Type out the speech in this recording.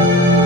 thank you